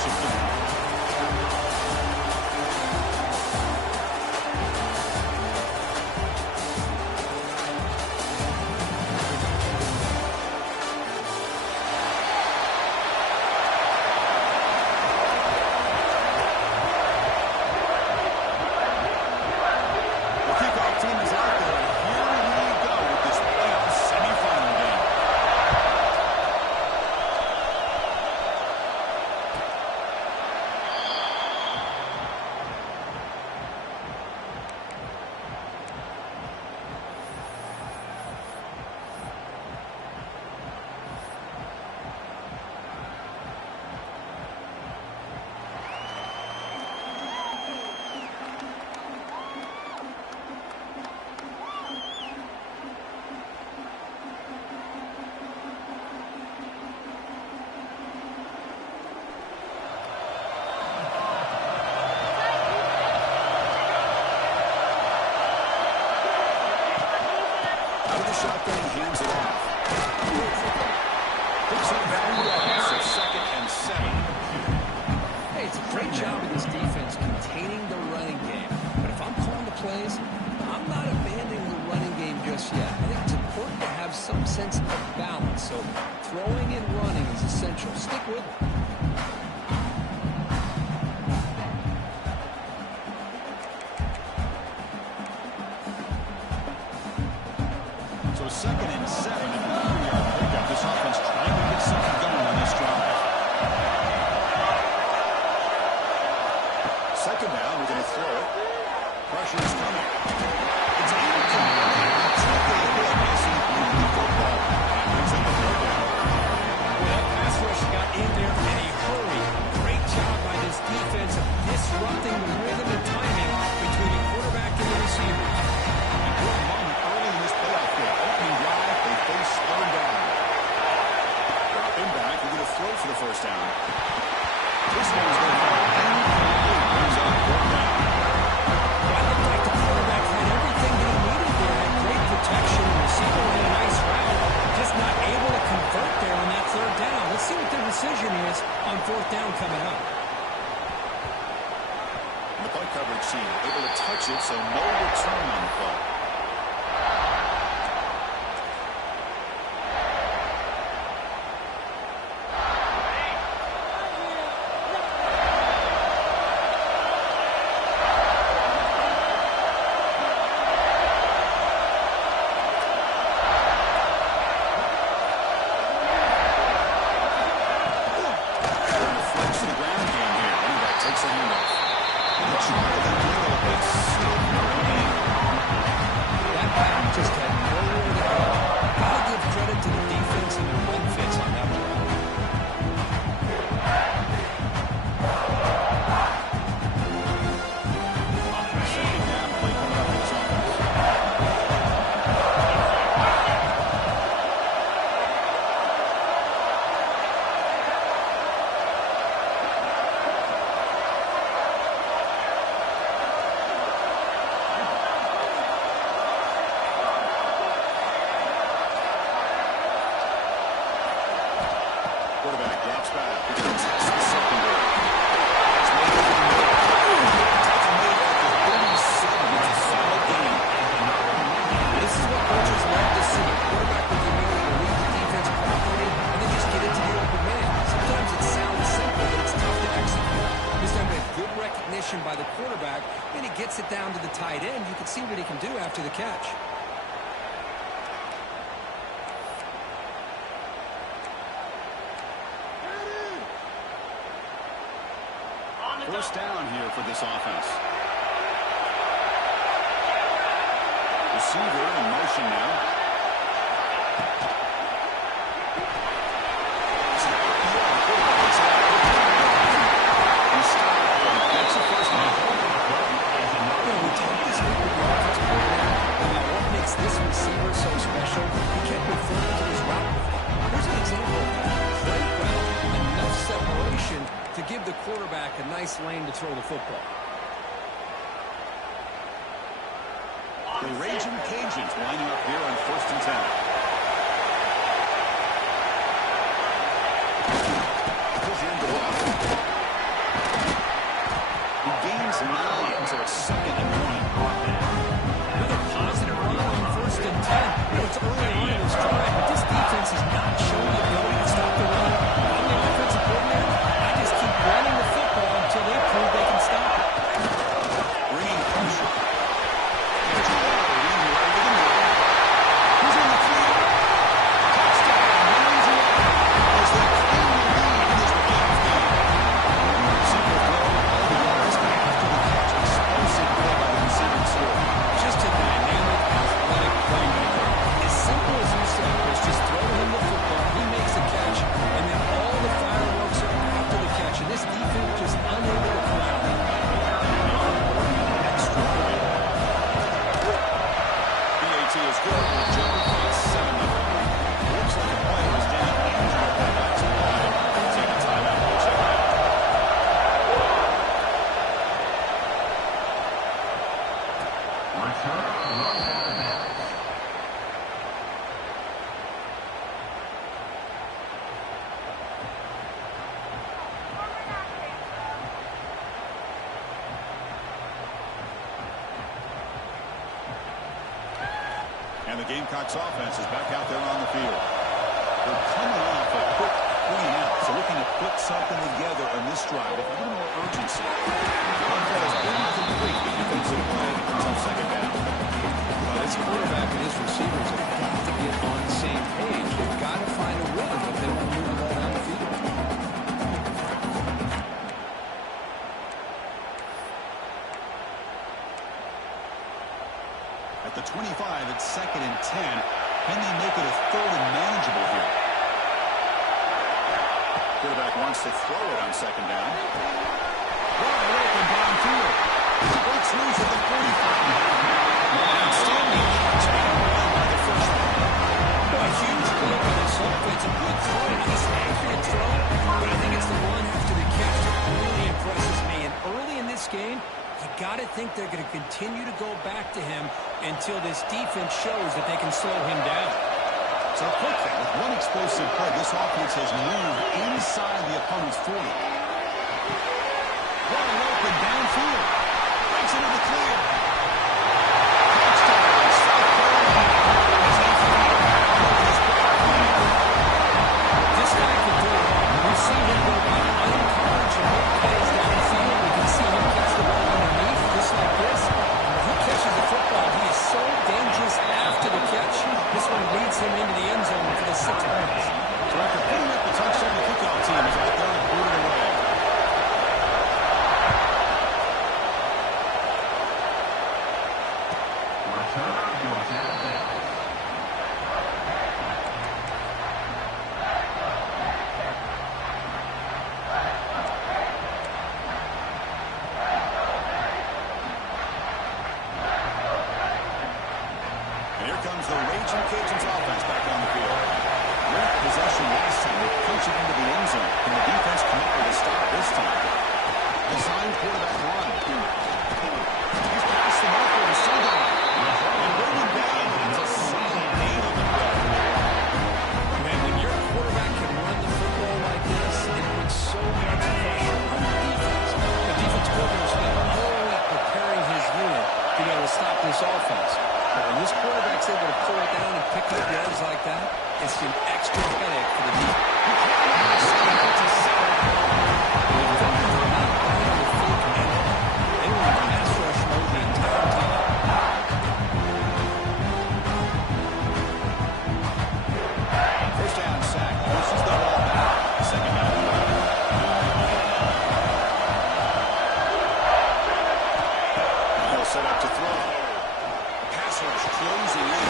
defensive play. Shotgun, hands it off. Picks up that well, so 2nd and 7. Hey, it's a great job of this defense containing the running game. But if I'm calling the plays, I'm not abandoning the running game just yet. I think it's important to have some sense of balance. So throwing and running is essential. Stick with it. So 2nd and 7 at the 3-yard pickup. This offense trying to get something going on this drive. 2nd down, we're going to throw it. Pressure is coming. It's incomplete. Triple hit as he moved the football. And brings up the third down. Well, that pass rush got in there in a hurry. Great job by this defense of disrupting the rhythm and timing between the quarterback and the receiver. And for a moment early in this playoff game, opening drive, they face 3rd down. Drop him back. We're going to throw for the first down. This one's going to fall. Brings up 4th down. Well, it looked like the quarterback had everything that he needed there. Had great protection. The receiver ran a nice route. Just not able to convert there on that 3rd down. Let's see what their decision is on 4th down coming up. The punt coverage team able to touch it, so no return on the play. Quarterback drops back. We're going to test the secondary. It's made over the middle. Tackle made at the 37. It's a solid game. This is what coaches love to see. Quarterback with the ability to read the defense properly and then just get into the open man. Sometimes it sounds simple, but it's tough to execute. This time with good recognition by the quarterback, and he gets it down to the tight end. You can see what he can do after the catch. First down here for this offense. Receiver in motion now. He stopped and gets a first down. We talked this week with the offensive coordinator about what makes this receiver so special. He kept referring to his route. Here's an example of that. Great route, enough separation to give the quarterback a nice lane to throw the football. The Raging Cajuns lining up here on 1st and 10. Push into one. the Gamecocks offense is back out there on the field. They're coming off a quick 3-and-out, so looking to put something together on this drive with a little more urgency. The offense has been complete defensive play until second down. Well, his quarterback and his receivers have got to get on the same page. They've got to find a rhythm if they want to move the ball down the field. At the 25, it's 2nd and 10. Can they make it a 3rd and manageable here? Quarterback wants to throw it on 2nd down. Wide open downfield. He breaks loose at the 45. Outstanding catch by the freshman. A huge play by this offense. A good throw. Nice accurate throw. But I think it's the one after the catch that really impresses me. And early in this game, you got to think they're going to continue to go back to him until this defense shows that they can slow him down. So quickly, with one explosive play, this offense has moved inside the opponent's 40. Wide open downfield. Breaks into the clear. Touchdown, South Carolina. This guy can do it all. We've seen him go by unencouraged and make plays downfield. We can see him catch the ball underneath, just like this. When he catches the football, he is so dangerous after the catch. This one leads him into the end zone for the 6 points. So after putting up the touchdown, the kickoff team is out there and booted away. And here comes the Raging Cajuns offense back on the field. Great possession last time. They punch it into the end zone. Can the defense come up with a stop this time? Designed quarterback run. He's passed the marker and still got it. And bring him down. It's a solid gain on the play. Man, when your quarterback can run the football like this, it puts so much pressure on the defense. The defense coordinator spent all week preparing his unit to be able to stop this offense. But when this quarterback's able to pull it down and pick up yards like that, it's an extra headache for the defense. The defenders are not playing on the field at all. They were in pass rush mode the entire time. First down sack. Pushes the ball back. Second down. He'll set up to throw. Pass rush closing in.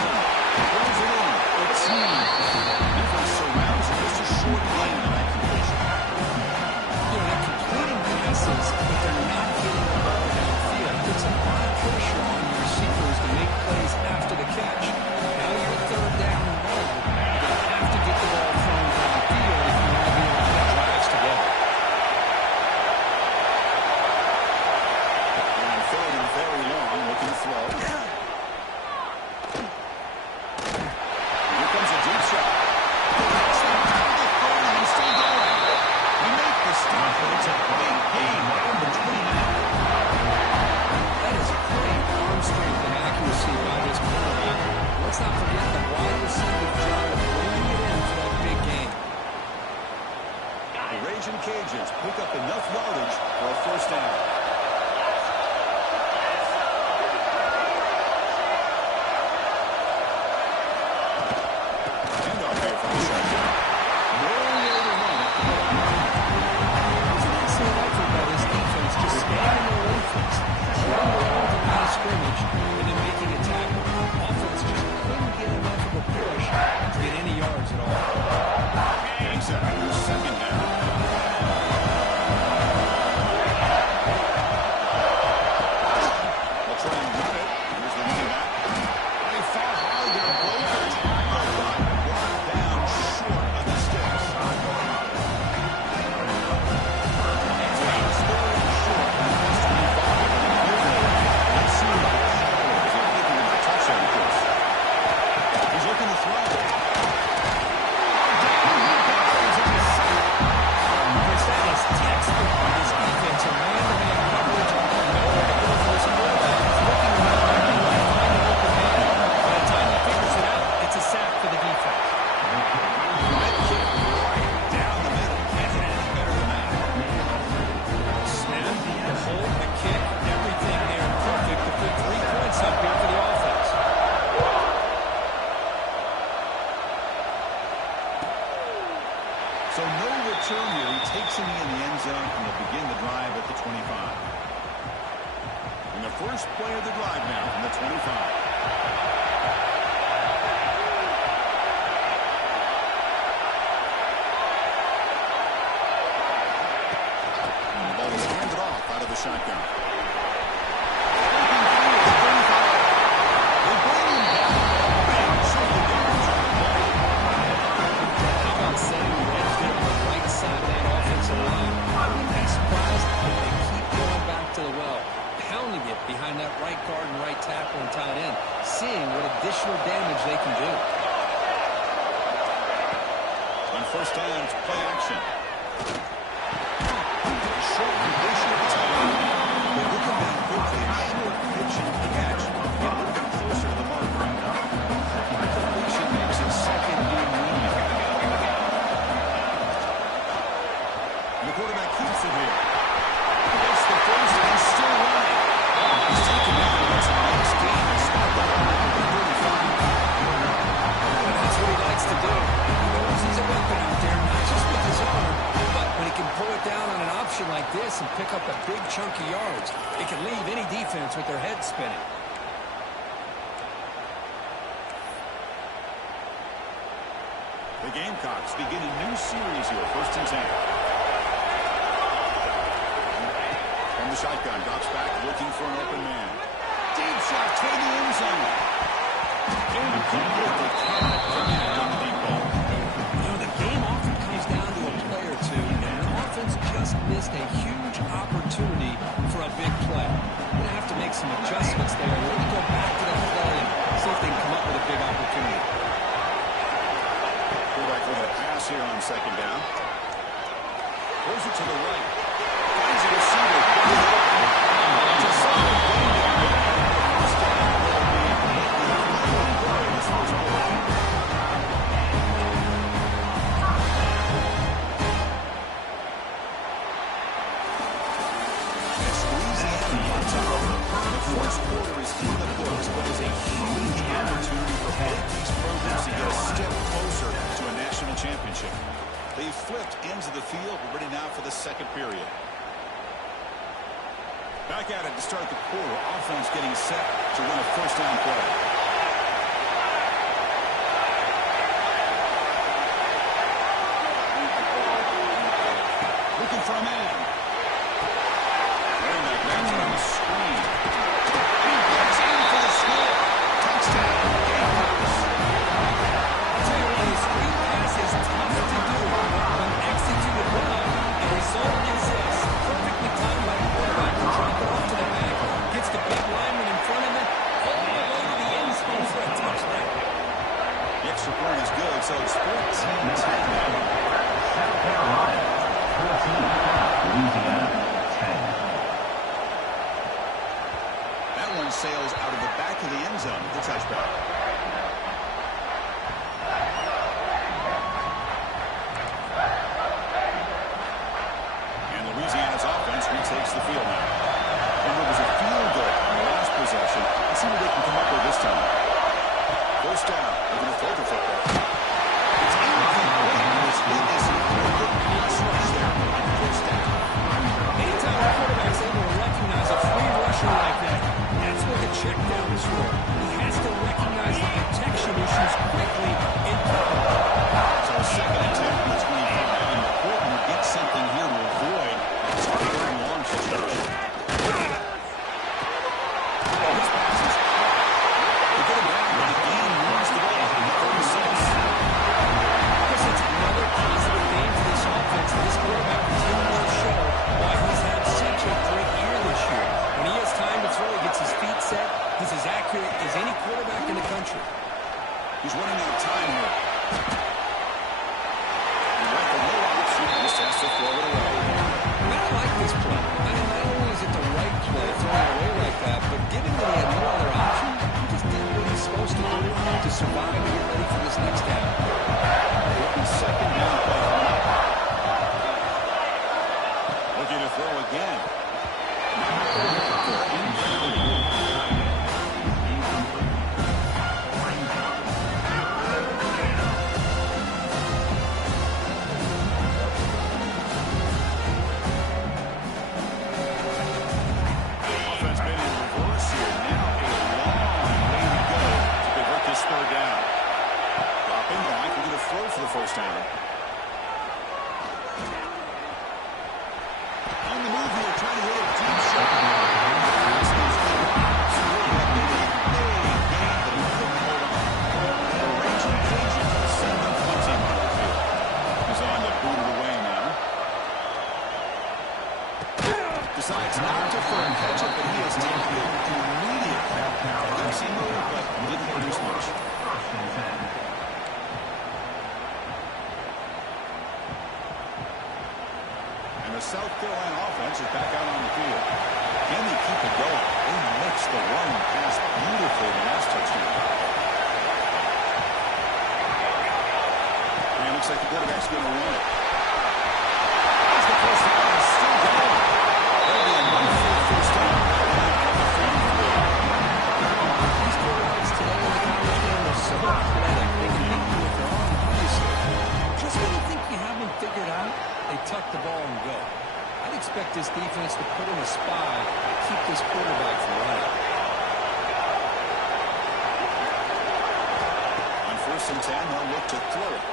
Pulls it in. It's defense surrounds him. Just a short gain on that completion. You know, they're completing passes, but they're not getting the ball downfield. It puts a lot of pressure on your receivers to make plays after the catch. Now you're 3rd down and 1. You have to get the ball thrown downfield if you want to be able to put drives together. And 3rd and very long, looking to throw. Here comes a deep shot. And still going. You make the stop, but it's a big gain right in between them. That is great arm strength and accuracy by this quarterback. Let's not forget the wide receiver's job of bringing it in for that big gain. The Raging Cajuns pick up enough yardage for a first down. Handoff here from the shotgun. Nowhere to run at the goal line. Isn't that so likely by this defense? Just staying in their defense, holding the ball to the line of scrimmage, and then making a tackle. Offense just couldn't get enough of a push to get any yards at all. Exactly. Second down. First play of the drive now from the 25. Out of the shotgun. How about setting the edge there on the right side of that offensive line? I wouldn't be surprised if they keep going back to the well, pounding it behind that right guard and right tackle and tight end, seeing what additional damage they can do. On first down, it's play action. Like this and pick up a big chunk of yards. It can leave any defense with their head spinning. The Gamecocks begin a new series here, 1st and 10. From the shotgun, drops back looking for an open man. Deep shot toward the end zone. Incomplete. They cannot connect on the deep ball. You know, the game often comes down to a play or two, and the offense just missed a huge opportunity for a big play. We're going to have to make some adjustments there. We're going to go back to that play and see if they can come up with a big opportunity. Quarterback with a pass here on 2nd down. Throws it to the right. Finds a receiver. It's a solid game there. First down will be in this first quarter. The first quarter is in the books, but is a huge opportunity for both these programs to get a step closer to a national championship. They've flipped ends of the field. We're ready now for the second period. Back at it to start the quarter. Offense getting set to run a first down play. Looking for a man. Running back mounted on the screen. He gets in for the score. Touchdown. Gamecocks. I'll tell you what, a screen pass is tough to do. When executed well, the result is this. Perfectly timed by the quarterback to drop it off to the back. Gets the big lineman in front of him. All the way to the end zone for a touchdown. The extra point is good, so it's 14-10 now. South Carolina, 14. Louisiana, 10. That one sails out of the back of the end zone with the touchback. And Louisiana's offense retakes the field now. And there was a field goal on the last possession. Let's see what they can come up with this time. First down. They're going to throw the football. It's incomplete. It's in this good pass rush there on first down. Anytime a quarterback's able to recognize a free rusher like that, that's what the check down is for. He has to recognize the protection issues quickly and quickly. So a second attempt on the 25. Important to get something here to avoid a third and long situation. This pass is caught. They get it back, but the game moves the ball in the 36. I guess it's another positive game for this offense. This quarterback continues to show why he's had such a great year this year. When he has time to throw, he gets his feet set. He's as accurate as any quarterback in the country. He's running out of time here. And right for no option, he just has to throw it away. I like this play. I mean, not only is it the right play, throwing it away like that, but given that he had no other option, he just did what he's supposed to do to survive and get ready for this next down. Second down play. Looking to throw again. Offense been in reverse Decides not to firm catch it, but he is tackled immediately. Gutsy move, but didn't produce much. And the South Carolina offense is back out on the field. Can they keep it going? They mixed the run pass beautifully in the last touchdown. And it looks like the quarterback's going to run it. There's the first down. It's still going. That'll be a wonderful first down. These quarterbacks today in the college game are so athletic. They can beat you with their arm, obviously. Just when you think you have them figured out, they tuck the ball and go. I'd expect this defense to put in a spy, keep this quarterback from running. On 1st and 10, they'll look to throw it.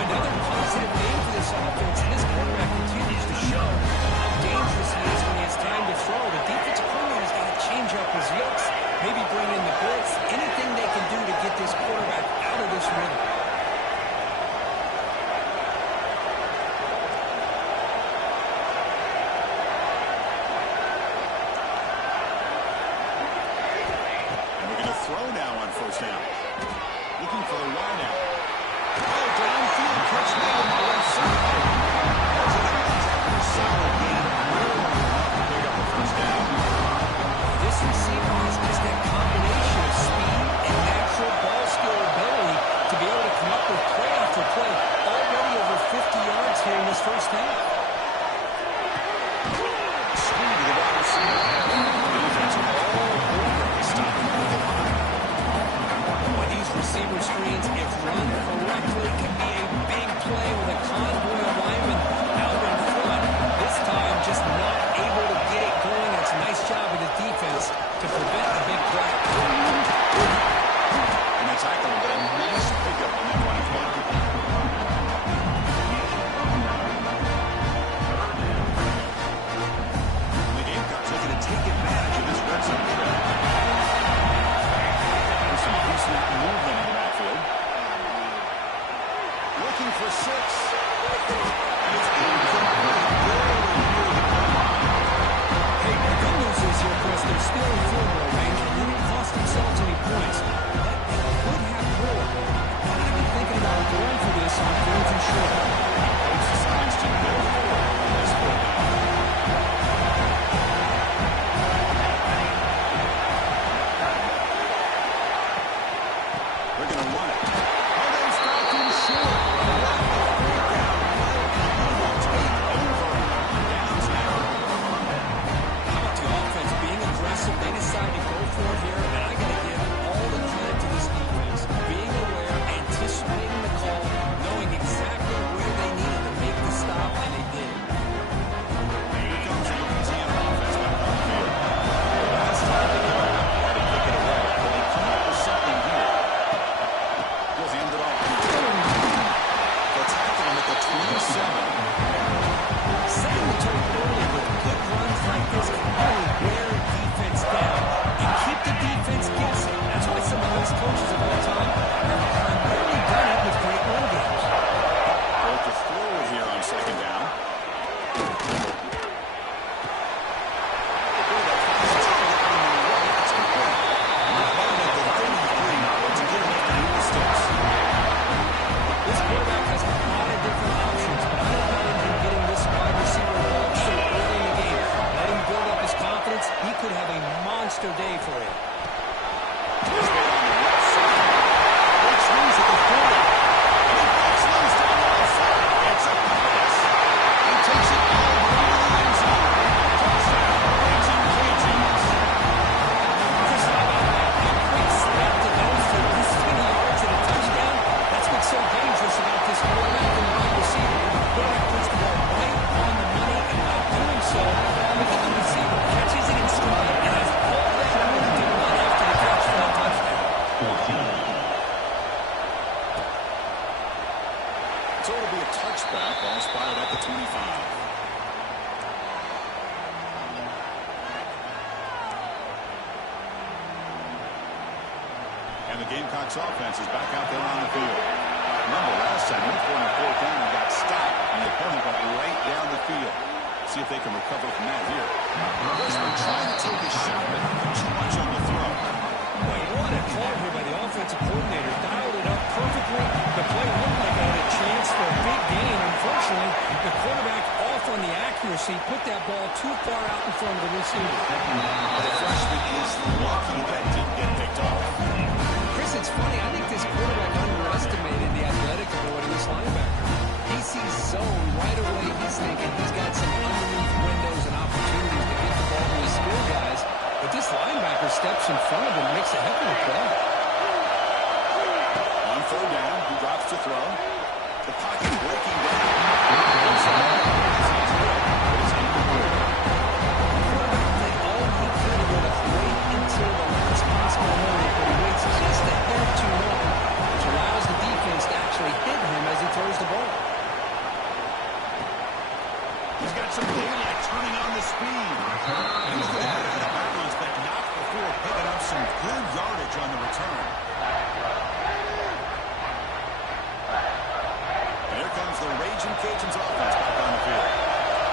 Another positive game for this offense, and this quarterback continues to show how dangerous he is when he has time to throw. The defensive coordinator's got to change up his looks, maybe bring in the blitz, anything they can do to get this quarterback out of this rhythm. And we're going to throw now on 1st down. Looking for a wide out. Oh, downfield catch made on the left side. That's a solid gain. Really enough to pick up the 1st down. This receiver has just that combination of speed and natural ball skill ability to be able to come up with play after play. Already over 50 yards here in this first half. Screen to the wide receiver. Defense all over. They stop him at the line. When these receiver screens, if run correctly, can be a big play with a convoy of linemen out in front. This time, just not able to get it going. It's a nice job of the defense to prevent a big play. And they tackle him, but a nice pickup on that one as well. The Gamecocks looking to take advantage of this red zone threat. There's some pre-snap movement in the backfield. Looking for 6. And it's incomplete. Hey, the good news is here, Chris, they're still in field goal range and didn't cost themselves any points. But they could have more. I've been thinking about going for this on 4th and short. Coach decides to go for it on this fourth down. They're going to run it. Oh, they stopped him short. What a breakdown play. He will take over on downs now. How about the offense being aggressive? They decide to go for it here, and I got to give all the credit to this defense. Being aware, anticipating the call, knowing exactly where they needed to make the stop, and they did. Here comes the Louisiana offense back on the field. Last time they go, they had to kick it away. But they come up with something here. He'll hand it off. They'll tackle him at the 27. Setting the tone early with good runs like this can really wear a defense down and keep the defense guessing. That's why some of the best coaches of all time have primarily done it with great run games. Both to throw it here on 2nd down. It's complete. Not bad at the 33 now. It's a good enough to move the sticks. This quarterback has a lot of different options, but I don't mind him getting this wide receiver involved so early in the game. Let him build up his confidence. He could have a monster day for him. Here's made on the left side. Big swings at the 40. Big ball slings down the left side. It's a pass. He takes it all the way to the end zone. Touchdown, Raging Cajuns. Chris, how about that? A quick snap to go for at least 20 yards and a touchdown. That's what's so dangerous about this quarterback and the wide receiver. The quarterback puts the ball right on the money, and by doing so, the receiver catches it in stride and has all that room to run after the catch for a touchdown. So it'll be a touchback. Ball spotted at the 25. And the Gamecocks offense is back out there on the field. Remember, last time, they went for a fourth down and got stopped, and the opponent went right down the field. See if they can recover from that here. Chrisman trying to take a shot, but too much on the throw. Wait, what a call here by the offensive coordinator. Dialed it up perfectly. The play looked like it had a chance for a big gain. Unfortunately, the quarterback off on the accuracy, put that ball too far out in front of the receiver. The freshman is lucky that didn't get picked off. Chris, it's funny. I think this quarterback underestimated the athletic ability of this linebacker. He sees zone right away. He's thinking he's got some underneath windows and opportunities to get the ball to his skill guys. But this linebacker steps in front of him and makes a heck of a play. On third down, he drops to throw. The pocket breaking down. They all he could have wait until the last possible moment, but he waits just a hair too long, which allows the defense to actually hit him as he throws the ball. He's got some daylight turning on the speed. He's going to get out of bounds, but not before picking up some good yardage on the return. Here comes the Raging Cajuns offense back on the field.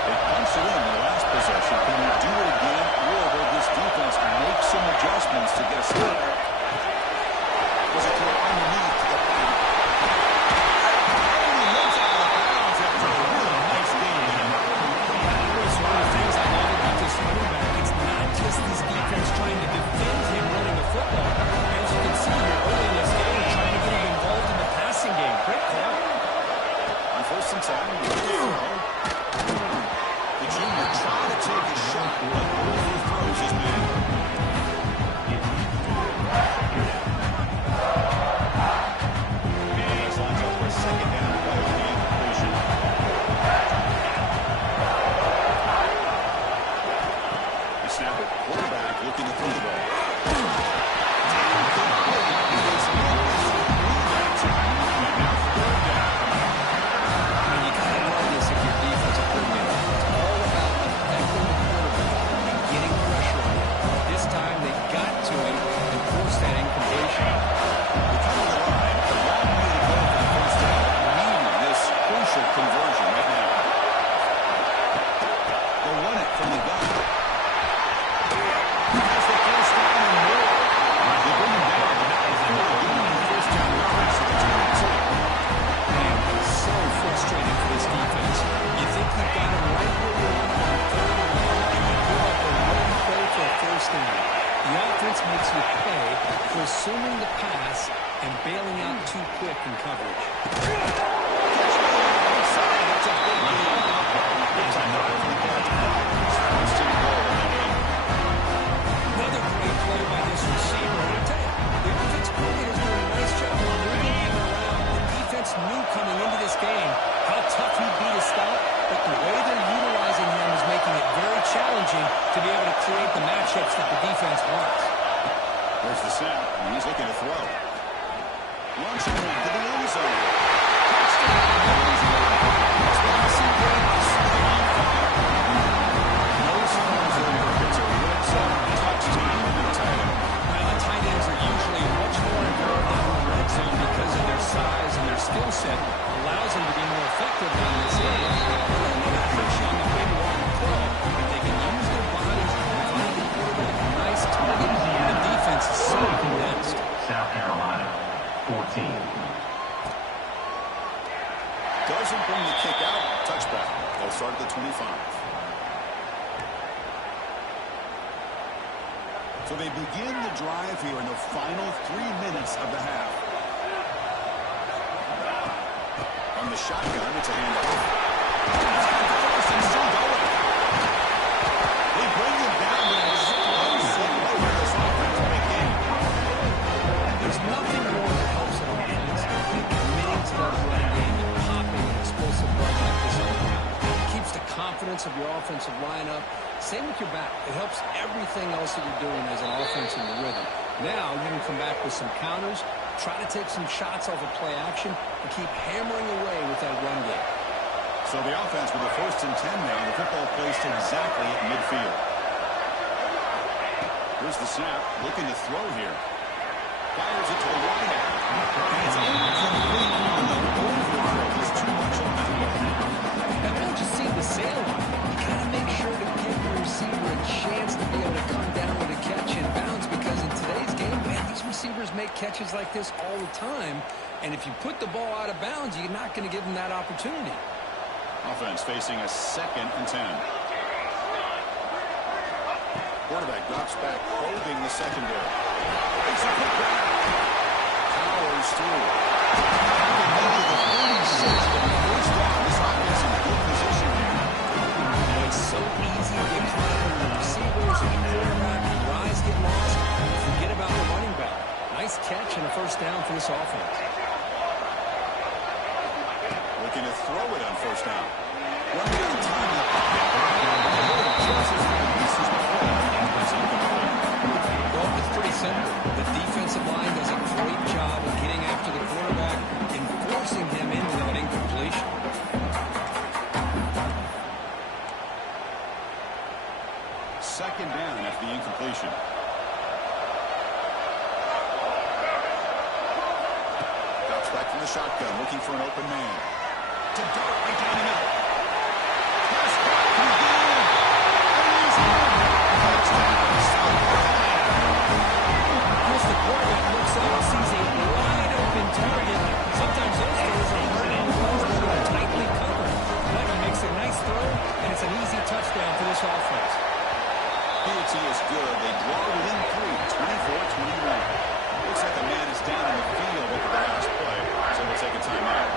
They punched it in the last possession. Can they do it again, or will this defense make some adjustments to get a stop? There's a throw underneath to the back. He lives out of bounds after a really nice game there. It's one of the things I love about this running back. It's not just this defense trying to defend him running the football. As you can see here early in this game, trying to get him involved in the passing game. Great call. On first and 10, the junior trying to take a shot, but overthrows his man. This lines up for a second down play on the incompletion. The snap it, quarterback looking to throw the ball. Makes you pay for assuming the pass and bailing out too quick in coverage. Another great play by this receiver. And I tell you, the offense coordinator is doing a nice job of moving him around. The defense knew coming into this game how tough he'd be to stop, but the way they're utilizing him is making it very challenging to be able to create the matchups that the defense wants. There's the snap, and he's looking to throw. Launching to the end zone. Touchdown. That's what you see there. No surprise there. It's a red zone touchdown for the tight end. Well, the tight ends are usually much more involved in the red zone because of their size and their skill set. Allows them to be more effective in this area. They may not push on the big long throw, but they can use their bodies to provide the quarterback a nice target. The defense is so condensed. South Carolina, 14. Doesn't bring the kick out. Touchback. They'll start at the 25. So they begin the drive here in the final 3 minutes of the half. On the shotgun, it's a handoff. He's got the first and still going. They bring him down to that explosive over this offense. Big game. There's nothing more that helps an offense than committing to that running game and popping an explosive run like this on the ground. It keeps the confidence of your offensive lineup. Same with your back. It helps everything else that you're doing as an offense in the rhythm. Now you can come back with some counters, try to take some shots off of play action, and keep hammering away with that run game. So the offense with a first and 10 now. The football placed exactly at midfield. Here's the snap. Looking to throw here. Fires it to the receivers make catches like this all the time, and if you put the ball out of bounds, you're not going to give them that opportunity. Offense facing a 2nd and 10. Quarterback drops back, probing the secondary. It's a putback. Powers through. The 36, but first down. This offense in good position here. It's so easy to get caught up in the receivers and the quarterback, and your eyes get lost. Forget about the running back. Nice catch and a first down for this offense. Looking to throw it on first down. Running out of time. Well, it's pretty simple. The defensive line does a great job of getting after the quarterback and forcing him into that incompletion. Second down after the incompletion. Drops back from the shotgun, looking for an open man. To dart right down the middle. Pass back to the game. And he's in. Touchdown, South Carolina. Once the quarterback looks out, sees a wide open target. Sometimes those throws are hard on the ones that are tightly covered. But he makes a nice throw, and it's an easy touchdown for this offense. PAT is good. They draw within 3, 24-21. Looks like a man is down in the field after the last play, so we'll take a timeout.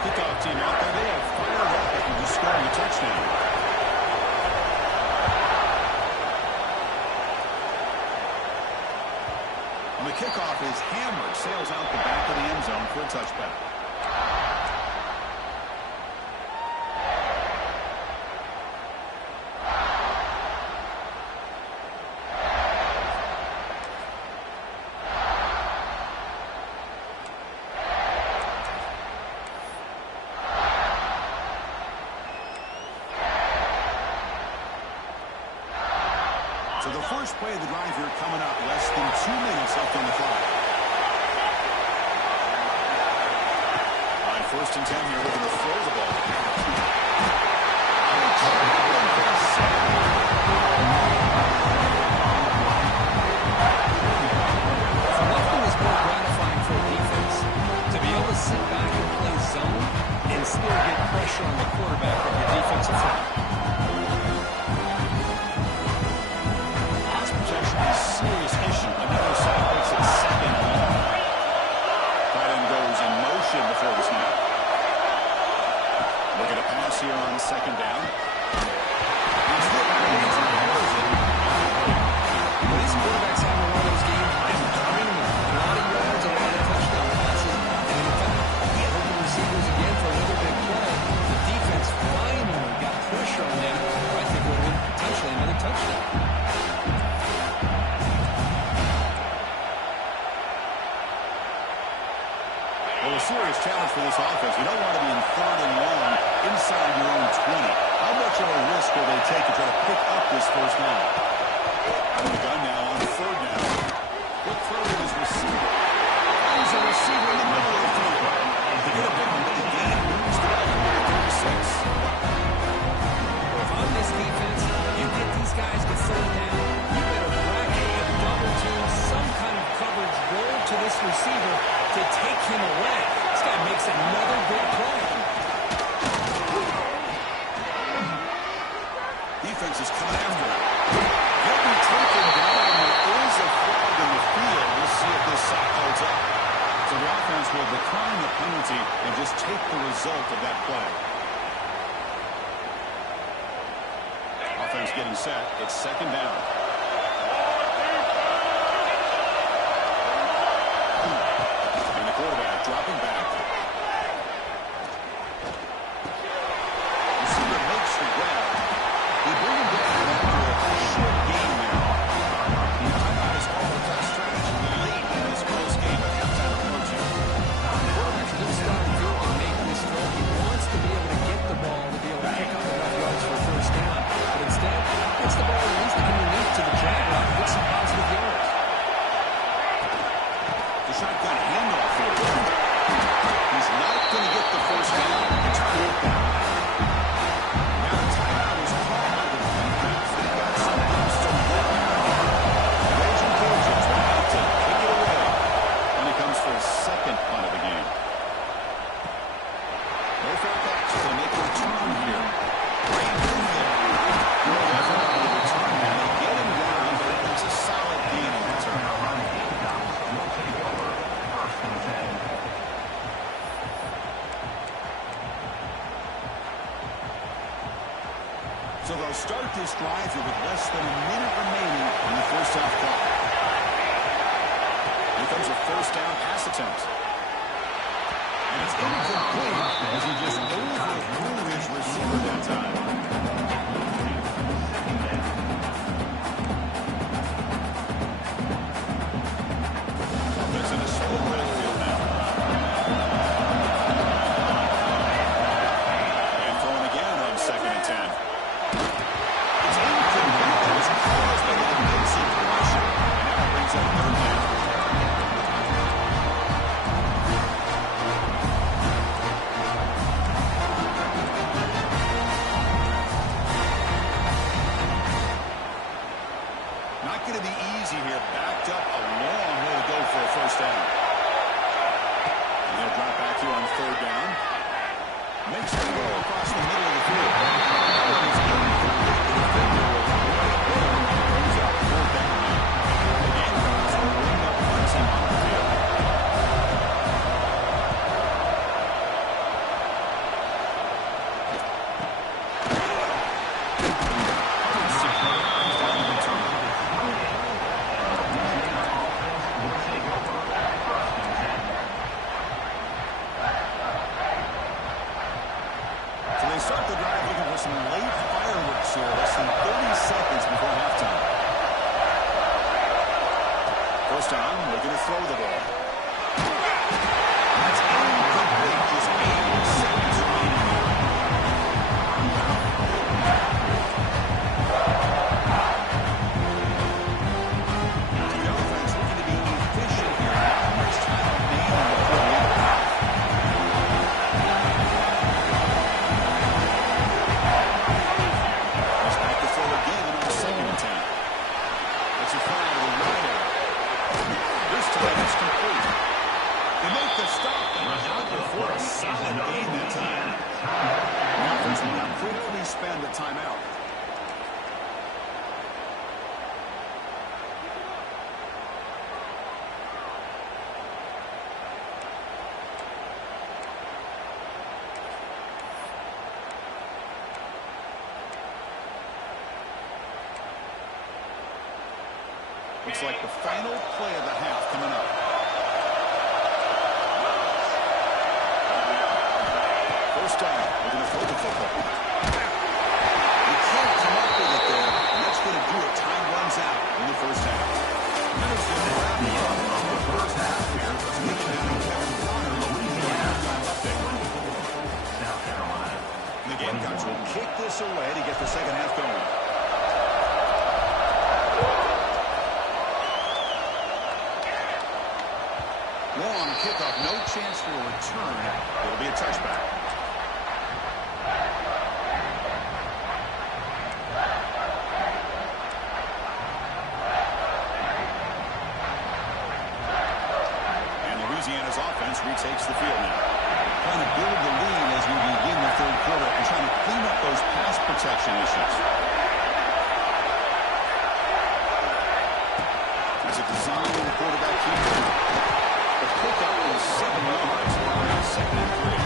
Kickoff team out there. They have fired up after just scoring a touchdown. The kickoff is hammered, sails out the back of the end zone for a touchback. So the first play of the drive here coming up, less than 2 minutes left on the clock. On 1st and 10 here, looking to throw the ball. Nothing is more gratifying for a defense to be able to sit back and play zone and still get pressure on the quarterback of your defensive front. Serious issue. Another side makes it 2nd and long. Tight end goes in motion before the snap. Look at a pass here on 2nd down. He's hit right into the conversion. Well, these quarterbacks having one of those games and throwing a lot of yards and a lot of touchdown passes. And in fact, he had open receivers again for another big play. The defense finally got pressure on them. I think would have been potentially another touchdown. Well, a serious challenge for this offense. You don't want to be in 3rd and long inside your own 20. How much of a risk will they take to try to pick up this first down? Out of the gun now on 3rd down. Quick throw to his receiver. He's a receiver in the middle of the field. To get a big one, they gain moves to about number 36. Well, if I'm this defense, you get these guys to third down, you better bracket a double team, some kind of coverage roll to this receiver to take him away. This guy makes another big play. Defense is coming after him. He'll be taken down. There is a flag in the field. We'll see if this sack holds up. So the offense will decline the penalty and just take the result of that play. Offense getting set. It's 2nd down. And the quarterback dropping back. Receiver makes the grab. They bring him down after a short game there. The Hawkeyes call it that strategy late in this close game of halftime approaching. The quarterback's going to start to go and make this throw. He wants to be able to get the ball to be able to pick up enough yards for a first down. But instead, gets the ball at least underneath So they'll start this drive here with less than a minute remaining in the first half clock. Here comes a first down pass attempt. And it's incomplete as he just overthrew his receiver that time. Offense in a split backfield now. And throwing again on 2nd and 10. It's incomplete. That was caused by the defensive pressure. And now it brings up 3rd down. Not going to be easy here. Backed up a long way to go for a first down. And they'll drop back here on 3rd down. Makes the throw across the middle of the field. That is incomplete. The defender was right there. Brings up 4th down now. The Gamecocks will bring up punting on the field. Start the drive looking for some late fireworks here. Less than 30 seconds before halftime. First down, looking to throw the ball. That's incomplete. Just 8 seconds remaining here. The offense looking to be efficient here. Not much time remaining before the end. They make the stop and out before a solid gain that time. The offense will now quickly spend a timeout. Looks like the final play of the half coming up. First down, we're going to throw the football. You can't come up with it there, and that's going to do it. Time runs out in the first half. That is going to wrap up the first half here. Let's get it down to Kevin Bonner, the halftime update. South Carolina. The Gamecocks will kick this away to get the second half going. Long kickoff, no chance for a return. It'll be a touchback. And Louisiana's offense retakes the field now. Trying to build the lead as we begin the 3rd quarter and trying to clean up those pass protection issues. There's a design in the quarterback keeper. The pickup is 7 yards. Around 2nd and 3.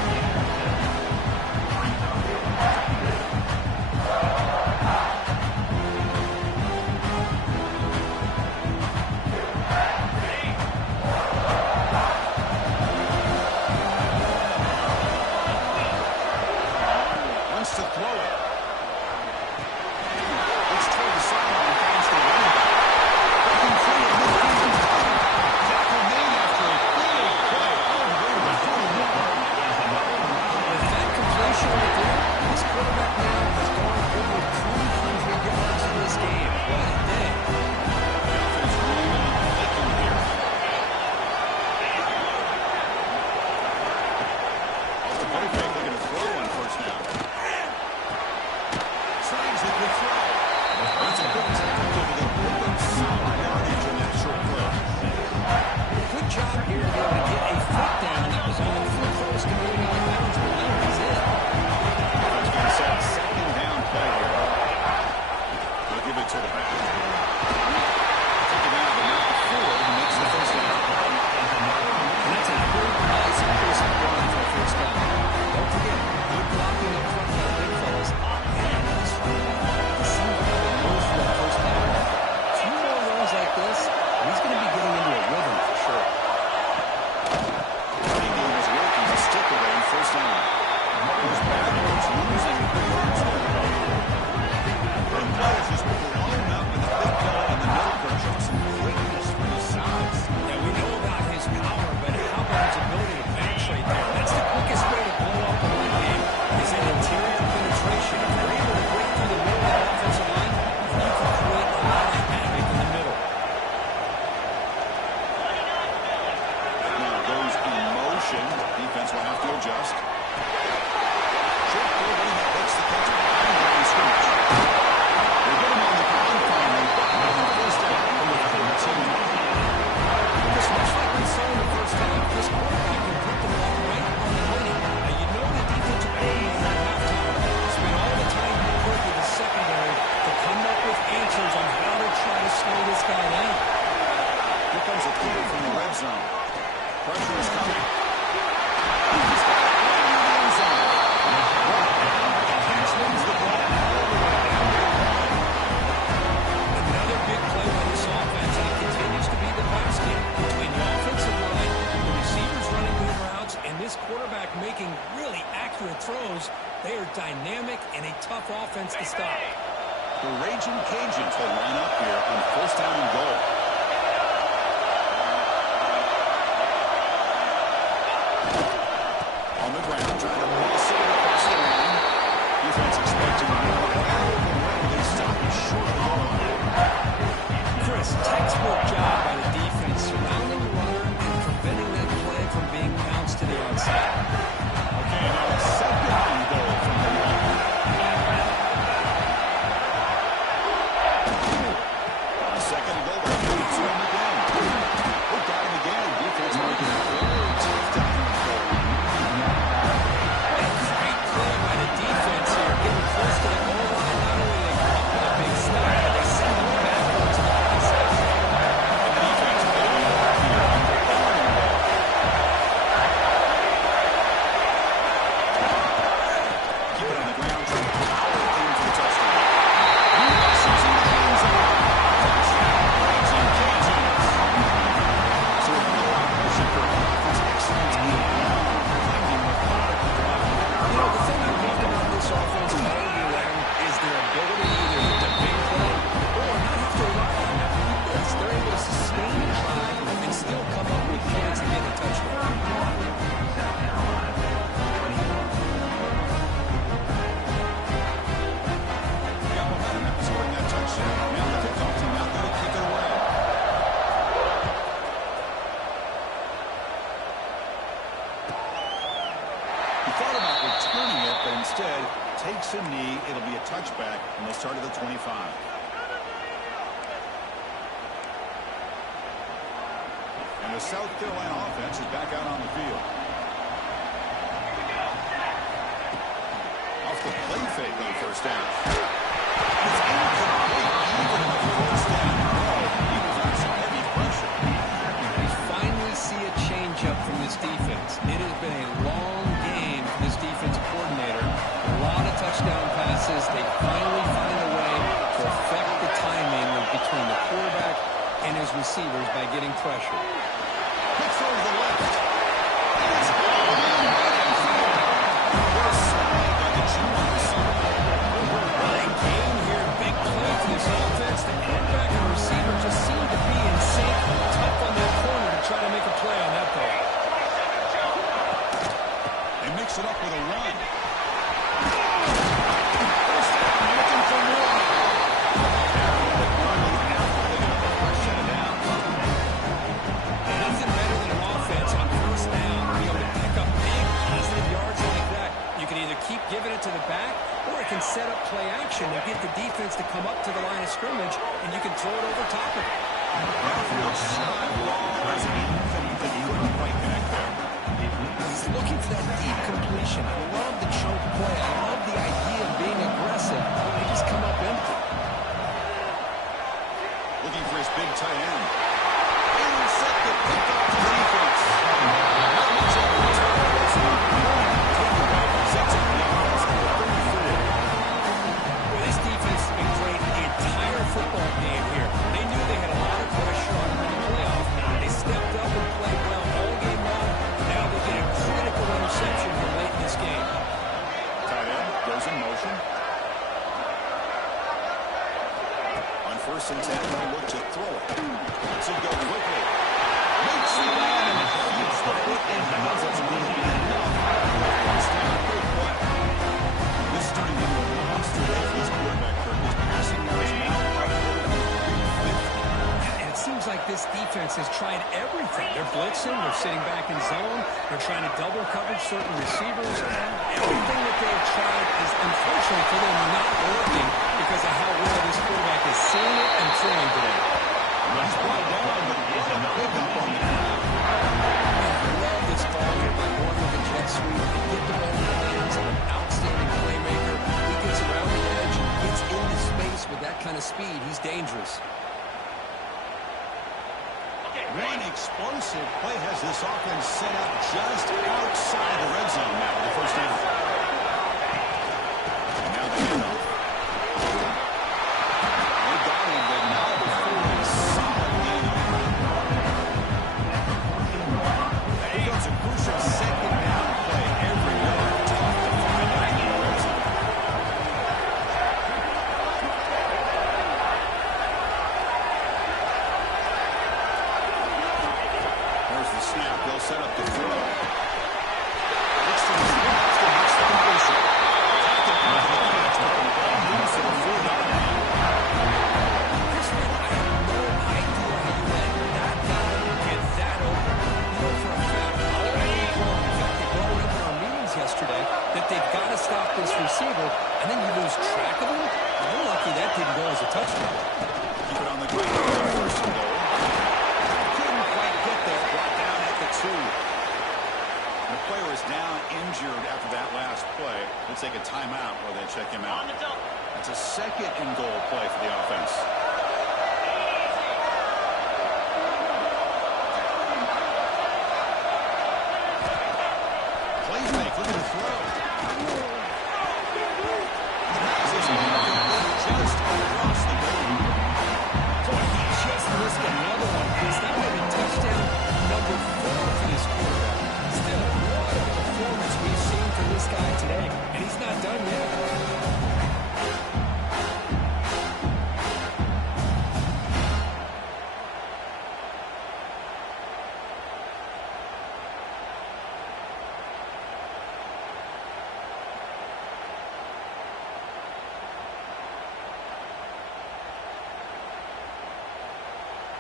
Wants to throw it. first down. Goes backwards, losing 3 yards there. And players just blown up in the big play in the middle portion. Some quickness from the sides. Yeah, we know about his power, but how about his ability to penetrate there? That's the quickest way to blow up a run game, is an interior penetration. If you're able to break through the middle of that offensive line, you can create a lot of havoc in the middle. Now goes in motion. Defense will have to adjust. Short field that hits the catch behind the line of scrimmage. They get him on the ground finally, and first down from the 14. Just much like we saw in the first half, this quarterback can put the ball right on the money. Now, you know the defensive coordinator at halftime spent all the time he could with the secondary to come up with answers on how to try to slow this guy down. Here comes a clear from the red zone. Pressure is coming. He's got it right in the end zone. And swings the ball all the way down to the line. Another big play by this offense, and it continues to be the pass game between the offensive line, the receivers running good routes, and this quarterback making really accurate throws. They are dynamic and a tough offense to stop. The Raging Cajuns will line up here on first down and goal. On the ground, trying to muscle it across the line. Defense expecting more. All the way, they stop it short of the line. Chris, textbook job by the defense surrounding the runner and preventing that play from being bounced to the outside. Okay, now a second and goal from the line. A second and goal. They're going to him again. We got him again. Defense making it very tough down the field. Great play by the defense here, getting close to the goal line. Not only they come up with a big stop, but they send him backwards in the process. And the defense holding up here on the third and goal. Keep it on the ground, trying to power in for the touchdown. Rushes in the end zone. Touchdown, Raging Cajuns. So a good operation for offense. Excellent in the ground. Finding the methodical drive. You know, the thing I love about this offense all year long is their ability either to hit the big play or not have to rely on that. Yes, they're able to sustain a drive and still come up with points and get a touchdown. Got momentum after scoring that touchdown. Now the kickoff team out there to kick it away. He thought about returning it, but instead takes a knee. It'll be a touchback, and they'll start at the 25. And the South Carolina offense is back out on the field. Off the play fake on first down. It's incomplete, even on first down. Oh, he was under some heavy pressure. We finally see a change-up from this defense. It has been a long game for this defense coordinator. A lot of touchdown passes. They finally find a way to affect the timing between the quarterback and his receivers by getting pressure. Quick throw to the left. It is all around right in field. What a swag by the junior receiver. Big game here, big play for this offense. The quarterback and receiver just seem to be in sync, tough on that corner to try to make a play on that play. They mix it up with a run. First down, looking for more. The run was after they got the first shut it down. Nothing better than an offense on first down to be able to pick up big positive yards like that. You can either keep giving it to the back, or it can set up play action and get the defense to come up to the line of scrimmage, and you can throw it over top of it. Real side ball is incomplete. He couldn't quite connect there. He's looking for that deep completion. I love the choke play. I love the idea of being aggressive. They just come up empty. Looking for his big tight end. Intercepted, picked off the defense. Not much of a return. It's not taken back. Sets up the offense at the 34. Well, this defense has been great the entire football game here. They knew they had a lot of pressure on them in the playoff. They stepped up and played well all game long. Now they get a critical interception here late in this Cincinnati will look to throw it. Let's it go quickly. Makes the man and keeps the foot in bounds. That's going to be enough. First down, great play. This is turning into a monster day for this quarterback, Kirk. His passing yards now up over 350. And it seems like this defense has tried everything. They're blitzing, they're sitting back in zone, they're trying to double coverage certain receivers. Everything that they've tried is, unfortunately for them, not working because of how well this quarterback is seeing it and throwing today. He's brought down, but he's a big up on that. I love this ball here by going with the jet sweep and get the ball in the hands of an outstanding playmaker. He gets around the edge and gets into space with that kind of speed. He's dangerous. One explosive play has this offense set up just outside the red zone now for the first down. And now the handoff. They got him, but now before a solid gain on him. That becomes a crucial second down play. Every yard tough to find out in the red zone. There's the snap. They'll set up the throw. Looks to his left and makes the completion. Tackle off the catch, but the ball moves to the 4-yard line. Chris, man, I have no idea how you let that guy get that open. You know for a fact, all week long, in fact, they brought it up in our meetings yesterday, that they've got to stop this receiver, and then you lose track of him. You're lucky that didn't go as a touchdown. Keep it on the ground. First and goal. Couldn't quite get there. Brought down at the 2. The player is down injured after that last play. We'll take a timeout while they check him out. That's a second and goal play for the offense. Plays fake. Look at the throw. The pass is incomplete just across the goal. Boy, he just missed another one. It's now maybe touchdown number 4 for this quarterback. Still, what a performance we've seen from this guy today, and he's not done yet.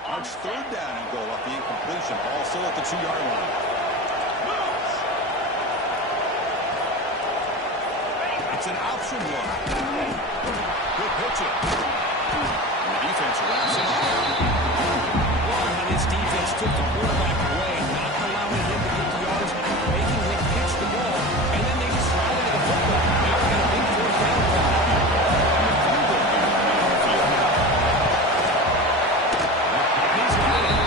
Arch third down and goal off the incompletion. Ball still at the 2-yard line. It's an option look. Good pitching. And the defense wraps it up. Well, and his defense took the quarterback away, not allowing him to get the yards, making him pitch the ball, and then they just routed the football. Now we got a big fourth down play. He's got it.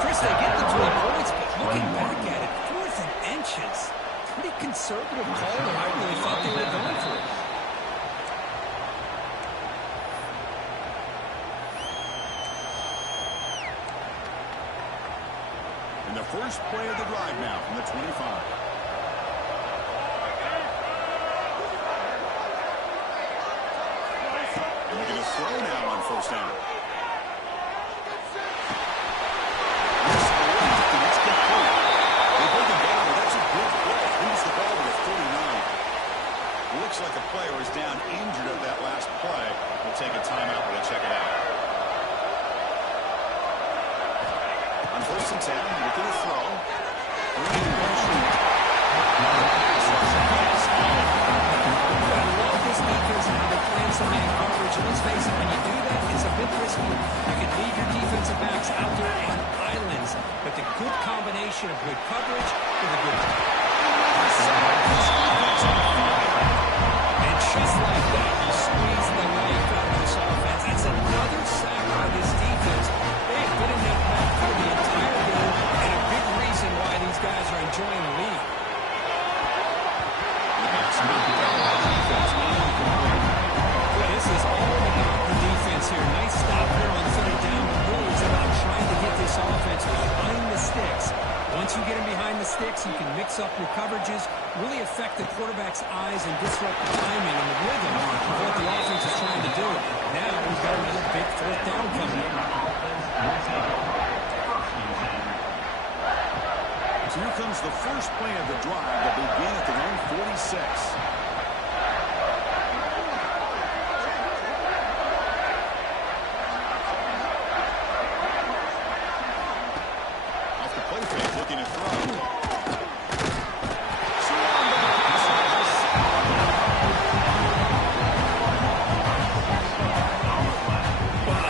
Chris, they get the 3 points, but looking back at it, 4th and inches. Pretty conservative call, and I really thought they were going for it. And the first play of the drive now from the 25. And they're going to throw now on first down. Yes, left, and it's complete. They bring him down, but that's a good play. Moves the ball to the 49. Looks like a player is down injured at that last play. We'll take a timeout while they check it out. On first and 10, looking to throw. I love this defense and how they're playing some man coverage. And let's face it, when you do that, it's a bit risky. You can leave your defensive backs out there on islands, but the good combination of good coverage with a good and just like that, you squeeze the life out of this offense. That's another sack by this defense. They have been in that backfield the entire game, and a big reason why these guys are enjoying the lead. This is all about the defense here. Nice stop here on third down. Really, it's about trying to get this offense behind the sticks Once you get him behind the sticks, you can mix up your coverages, really affect the quarterback's eyes and disrupt the timing and the rhythm of what the offense is trying to do. Now we've got another big fourth down coming in. So here comes the first play of the drive that begin at their own 46. Off the play fake, looking to throw.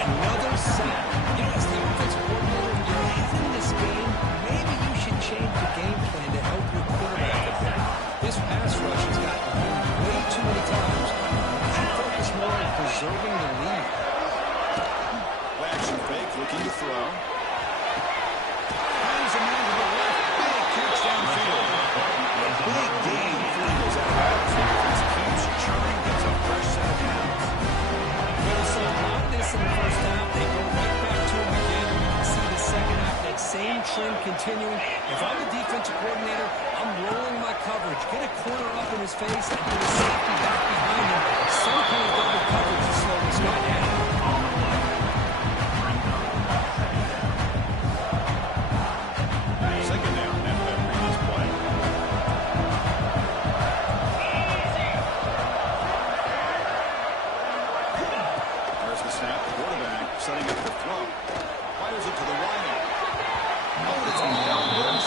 Another sack. You know, as the offensive coordinator, you're ahead in this game. Maybe you should change the game plan to help your quarterback a bit. This pass rush has gotten home way too many times. You should focus more on preserving the lead. Action fake, looking to throw. Finds a man to the left. Big catch downfield. A big gain before he goes out of bounds. The defense keeps churning, gets a fresh set of downs. There was some hotness in the first half. They go right back to him again. You can see the second half, that same trend continuing. If I'm the defensive coordinator, I'm rolling my coverage. Get a corner up in his face and put a safety back behind him. Some kind of double coverage to slow this guy down. Second down after that previous play. There's the snap. Quarterback setting up the throw. Fires it to the wideout. Oh, it's a downwards.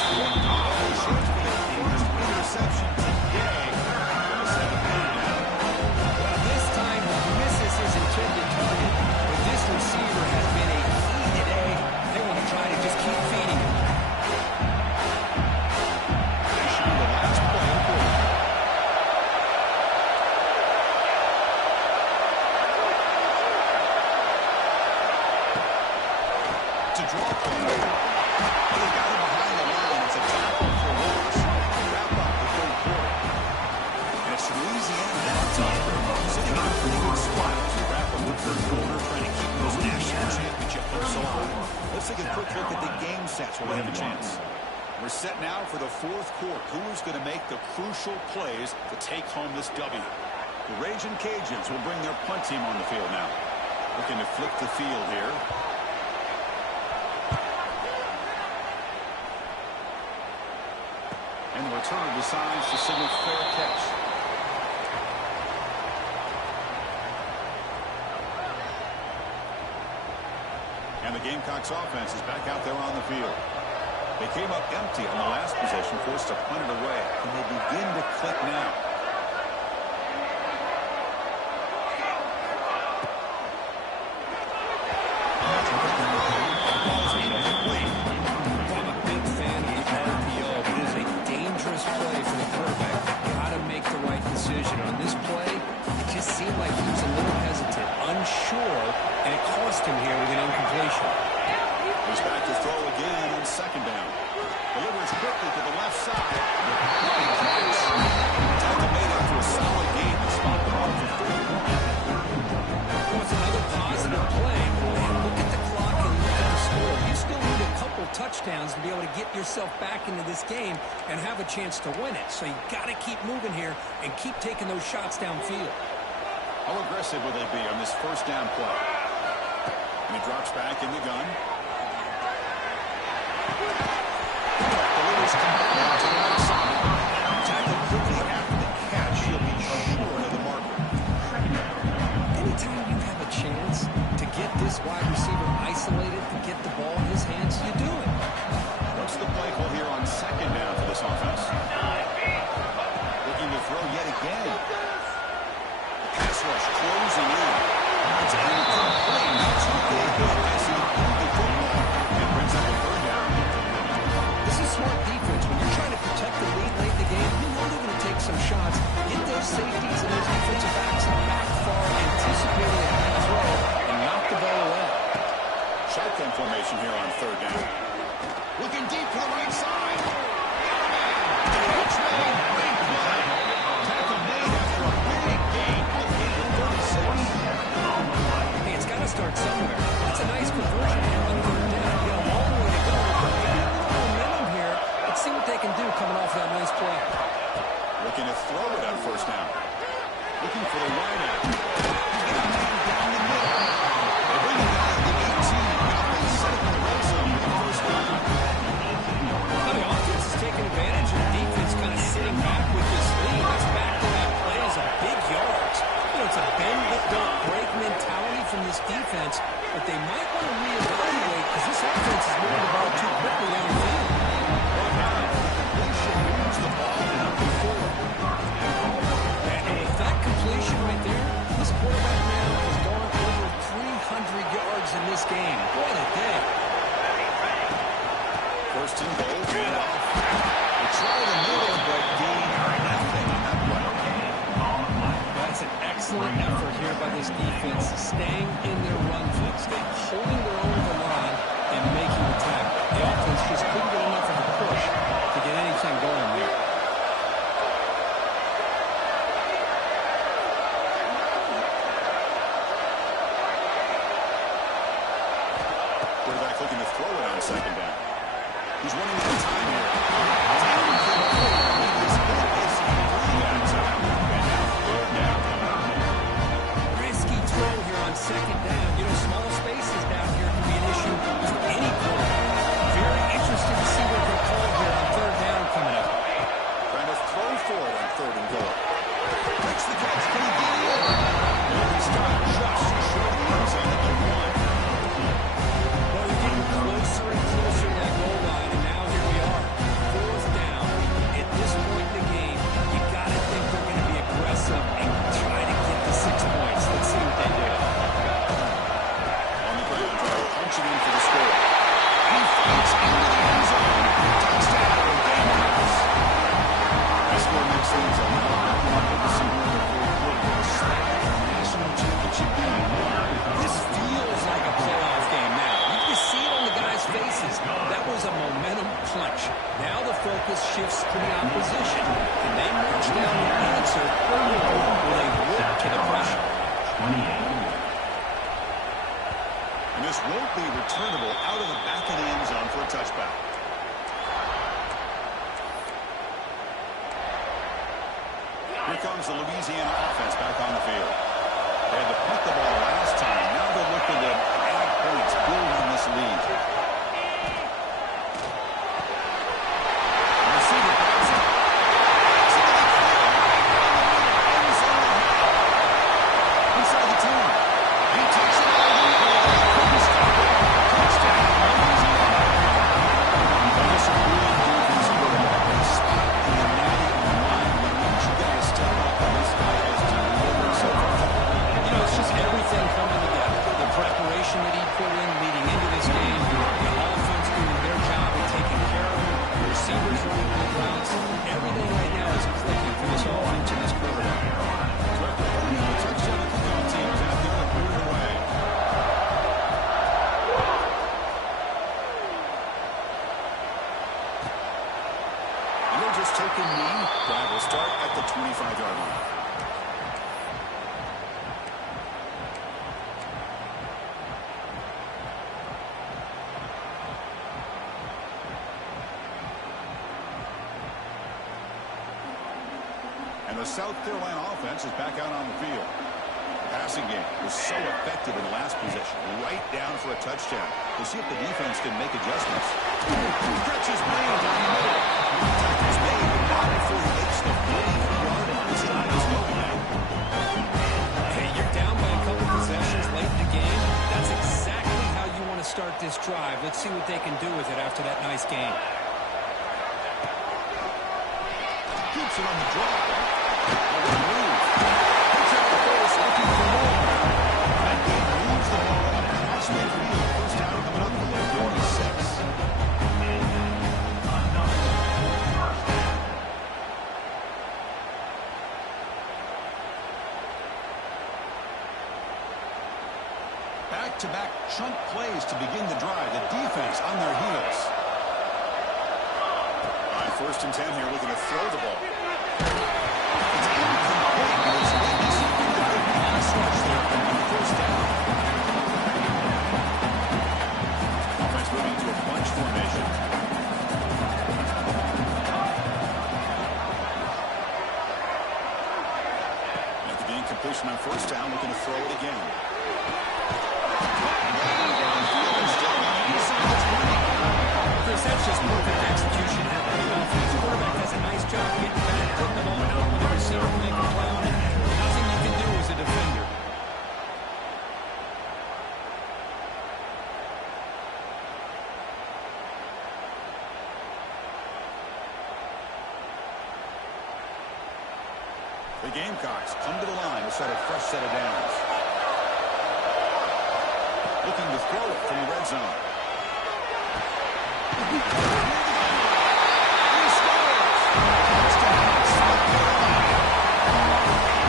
Short for the first interception today. Gonna set the third down. Well, this time he misses his intended target, but this receiver has been a key today. They want to try to just keep feeding him. They show the last play of the quarter. To draw play. They got him behind the line. It's a tackle for loss. Wrap up the third quarter. And it's Louisiana that time. Sitting in a pretty good spot as we wrap up the third quarter, trying to keep those national championship hopes alive. Let's take a quick look at the game sets while we have a chance. We're set now for the fourth quarter. Who is going to make the crucial plays to take home this W? The Raging Cajuns will bring their punt team on the field now. Looking to flip the field here. And the return decides to signal fair catch. And the Gamecocks offense is back out there on the field. They came up empty on the last possession, forced to punt it away. And they begin to click now. I'm a big fan of the RPO. It is a dangerous play for the quarterback. Got to make the right decision. On this play, it just seemed like he was a little hesitant, unsure, and it cost him here with an incompletion. He's back to throw again on second down. Delivers quickly to the left side. Tackle made after a solid gain to spot the ball for 31. It was another positive play. Man, look at the clock and look at the score. You still need a couple touchdowns to be able to get yourself back into this game and have a chance to win it. So you got to keep moving here and keep taking those shots downfield. How aggressive will they be on this first down play? And he drops back in the gun. Delivers combined to the right side. Tackle quickly after the catch. He'll be short of the marker. Anytime you have a chance to get this wide receiver isolated, to get the ball in his hands, you do it. What's the play call here on second down for this offense? Looking to throw yet again. The pass rush closing in. It's incomplete. That's a big hit as he moved the football and brings up a third down. This is smart defense. When you're trying to protect the lead late in the game, you know they're going to take some shots. Get those safeties and those defensive backs back far, anticipating a big throw, and knock the ball away. Shotgun formation here on third down. Looking deep to the right side. Catch made. Big play. Tackle made after a big gain. Out gain of 36. Hey, it's got to start somewhere. That's a nice conversion here on third down. You got a long way to go. But you got a little momentum here. to reevaluate because this offense is moving the ball too quickly down the field. Completion moves the ball down the field. And with that completion right there, this quarterback now has gone over 300 yards in this game. What a day. First and goal, hand off. They try the middle, but gain nothing on that play. That's an excellent effort here by this defense, staying in their run fix, holding their own at the line and making the tackle. The offense just couldn't get enough of a push to get anything going there. Quarterback looking to throw it on second down. He's running out of time here. Risky throw here on second down. You know, small spaces down here can be an issue for any quarterback. Very interested to see what they're called here on third down coming up. Trying to throw for it on third and goal. Makes the catch. Can he get it over? No, he stopped just short of the end zone at the one. Well, we're getting closer and closer to that goal line, and now here we are. Fourth down. At this point in the game, you got to think they're going to be aggressive and try to get the 6 points. Let's see what they do. On the ground, punching in for the score. He fights into the end zone. Touchdown, Daniels. That score makes things a lot more good to see here in the fourth quarter. Stacked national championship game. This feels like a playoff game now. You can see it on the guys' faces. That was a momentum punch. Now the focus shifts to the opposition, and they march down the answer with a whip to the pressure. And this won't be returnable out of the back of the end zone for a touchback. Here comes the Louisiana offense back on the field. They had to punt the ball last time. Now they're looking to add points, build on this lead. And the receiver grabs it. Inside the 10. He takes it all the way. Couldn't stop it. Touchdown, Louisiana. That is some really good football. A spot in the natty line. You got to step up, and this guy has delivered so far. You know, it's just everything coming together. The preparation that he put in leading into this game, the offense doing their job of taking care of him, the receivers running good routes. Everything right now is clicking for this offense and this quarterback. The touchdown the kickoff team is out there to put it away. And they're just taking knee. Drive will start at the 25-yard line. And the South Carolina offense is back out on the field. The passing game was so effective in the last possession. Right down for a touchdown. We'll see if the defense can make adjustments. Stretch is made down the middle. Tackle's made, but not before he makes the 40-yard line. This drive is going now. Hey, you're down by a couple possessions late in the game. That's exactly how you want to start this drive. Let's see what they can do with it after that nice game. Keeps it on the draw. Move. Picks up the first, looking for more. That game moves the ball up across midfield. First down coming up from the 46. Back-to-back chunk plays to begin the drive. The defense on their heels. On first and 10 here, looking to throw the ball. Offense moving to a bunch formation. After the incompletion on first down, looking to throw it again. Chris, that's just perfect execution here by the offense. The quarterback does a nice job getting back, putting the ball out when the receiver can make a play on it. Nothing you can do as a defender. The Gamecocks come to the line to set a fresh set of downs. Looking to throw it from the red zone. He scores! Touchdown, South Carolina.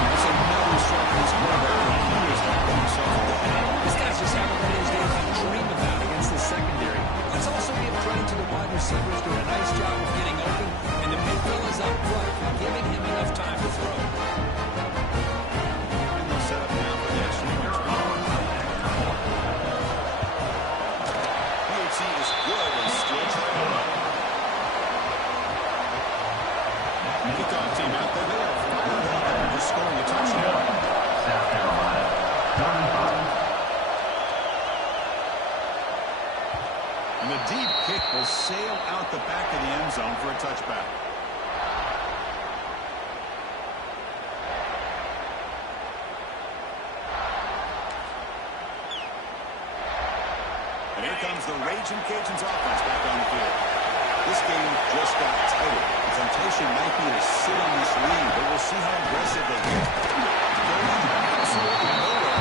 That's another strike in his quarterback. He is having himself a good day. This guy's just having one of those days you dream about against the secondary. Let's also give credit to the wide receivers doing a nice job of getting open, and the midfielders up front for giving him enough time to throw. And they'll set up now for the extra point. PHC is good and still trying. Kickoff team out there. They are fired up and just scoring a touchdown. South Carolina, 35. And the deep kick will sail out the back of the end zone for a touchback. And here comes the Raging Cajuns offense back on the field. This game just got tighter. The temptation might be to sit on this lead, but we'll see how aggressive they get. Going absolutely nowhere.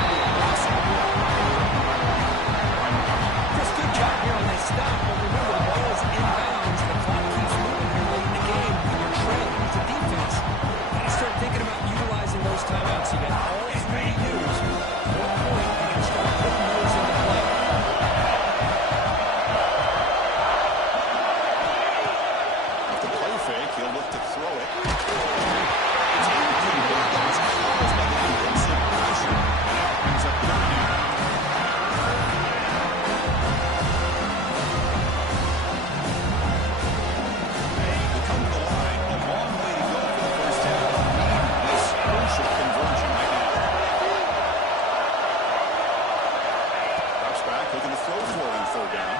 Chris, good job here on this stop, but remember, the ball is inbounds. The clock keeps moving here late in the game. When you're trailing as a defense, you got to start thinking about utilizing those timeouts. You got all three to use. At what point you got to start putting those into play? After play fake, he'll look to throw it. It's incomplete. That's caused by the defensive pressure. And that brings up third down. They come to the line. A long way to go for the first half. Need this crucial conversion right now. Drops back, looking to throw for it on third down.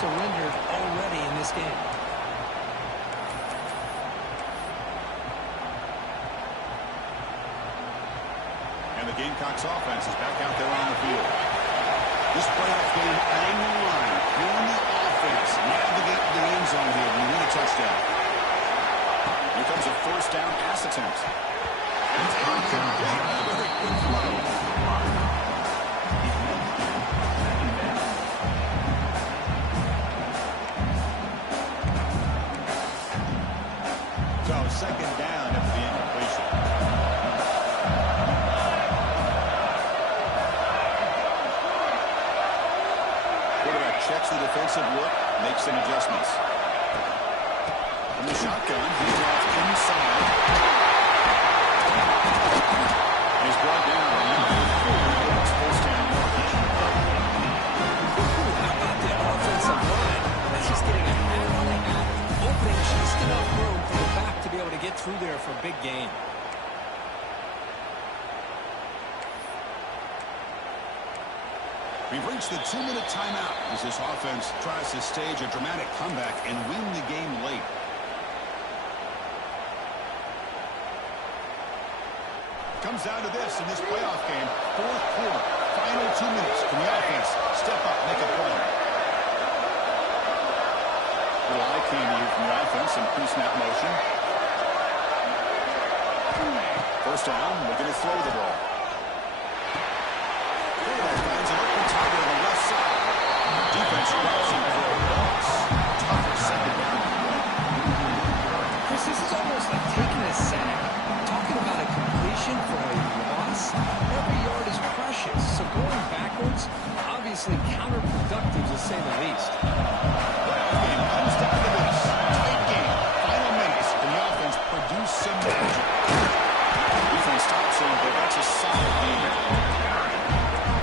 Surrendered already in this game. And the Gamecocks offense is back out there on the field. This playoff game on the line. Can the offense navigate the end zone here and win a touchdown? Here comes a first down pass attempt. And it's incomplete. A very good throw. So second down after the incompletion. Quarterback checks the defensive look, makes some adjustments. From the shotgun, he's off inside. And he's brought down. First down yardage. How about the offensive line? That's just getting a half on the half, opening just enough room for the back to be able to get through there for a big gain. We've reached the 2-minute timeout as this offense tries to stage a dramatic comeback and win the game late. Comes down to this in this playoff game. Fourth quarter, final 2 minutes. Can the offense step up, make a play? A little eye candy here from the offense in pre-snap motion. First down, looking to throw the ball. Quarterback finds an open target on the left side. Defense rushing for a loss. Tougher second down. Chris, this is almost like taking a sack. Talking about a completion for a loss, every yard is precious. So going backwards, obviously counterproductive to say the least. Game comes down to this. Tight game. Final minutes. And the offense produced some magic. Defense stops him, but that's a solid game.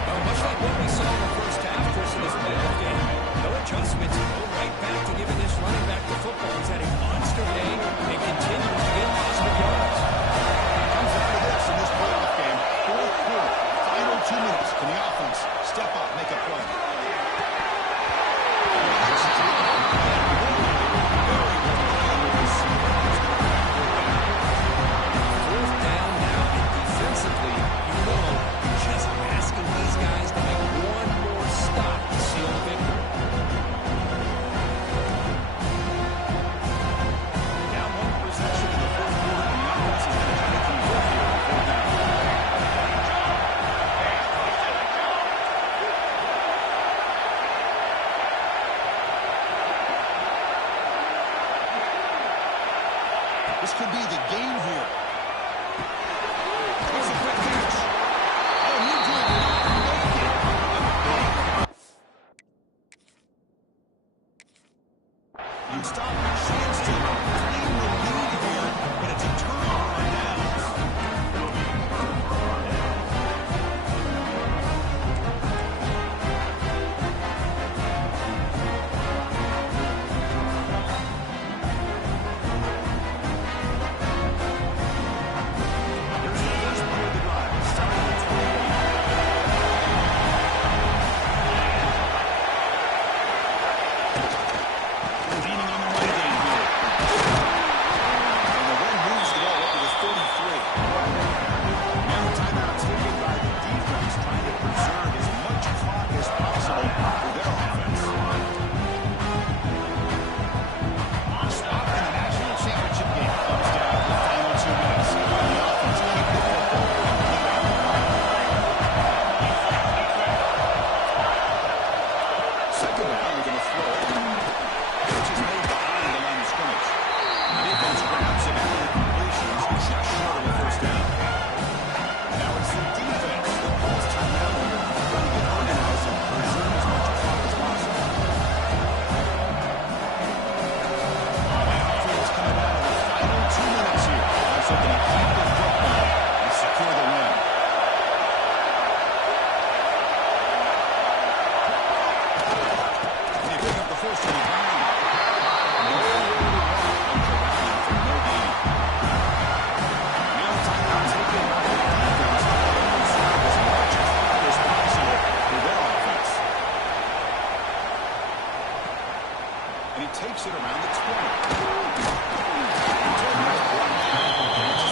Well, much like what we saw in the first half, Chris, of this playoff game, no adjustments. Go right back to giving this running back the football. He's had a monster day and continues to get positive yards. Comes down to this in this playoff game. Fourth quarter. Final 2 minutes. Can the offense step up, make a play? This could be the game here. It's a quick catch. Oh, he did not make it. You stop a chance to claim the lead here, but it's a turnover on downs. Here's the first play of the drive. Starting at 28. Leaning on the run game here. And the run moves the ball up to the 33. Now timeout taken by the defense, trying to preserve as much clock as possible for their offense. Stop in the national championship game comes down to the final 2 minutes. The offense keep the football and lead on. Second down, we're going to throw it. Which is made behind the line of scrimmage. The defense grabs it after the completion. It's just short of the first down. Now it's the defense that calls timeout here, trying to get organized and preserve as much clock as possible. The offense coming down to the final 2 minutes here. That's looking to keep the football and secure the win. And they pick up the first on the ground. And he takes it around the 20.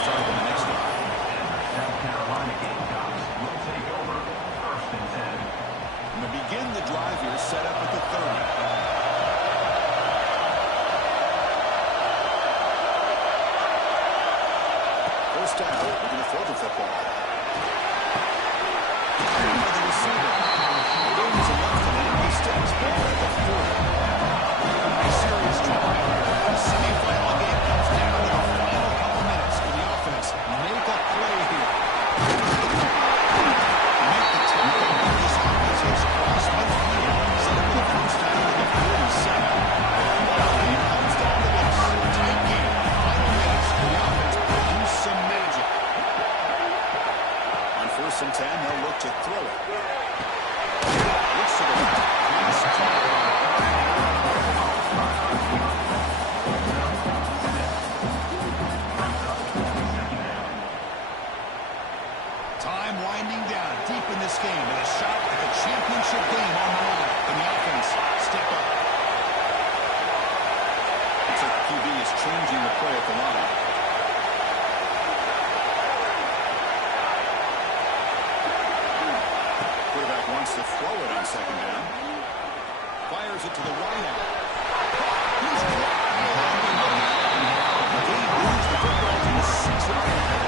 Start on the next drive. South Carolina Gamecocks will take over first and 10. And to begin the drive here, set up at the 30. First down, we're going to throw the football. And the receiver. Gains enough and he steps ball at the 40. A serious drive here. The semifinal game comes down to the final couple minutes. And the offense make a play here. Make the tackle. This offense has crossed midfield. Set up for the first down to the 47. The game comes down to this. Tight game. Final minutes. And the offense produce some magic. On first and 10, they'll look to throw it. Looks to the left. Pass caught. Time winding down deep in this game with a shot at the championship game on the line. And the offense step up. Looks like the QB is changing the play at the line. Quarterback wants to throw it on second down. Fires it to the right out. He's dropped. The game moves the football to the 6-yard line.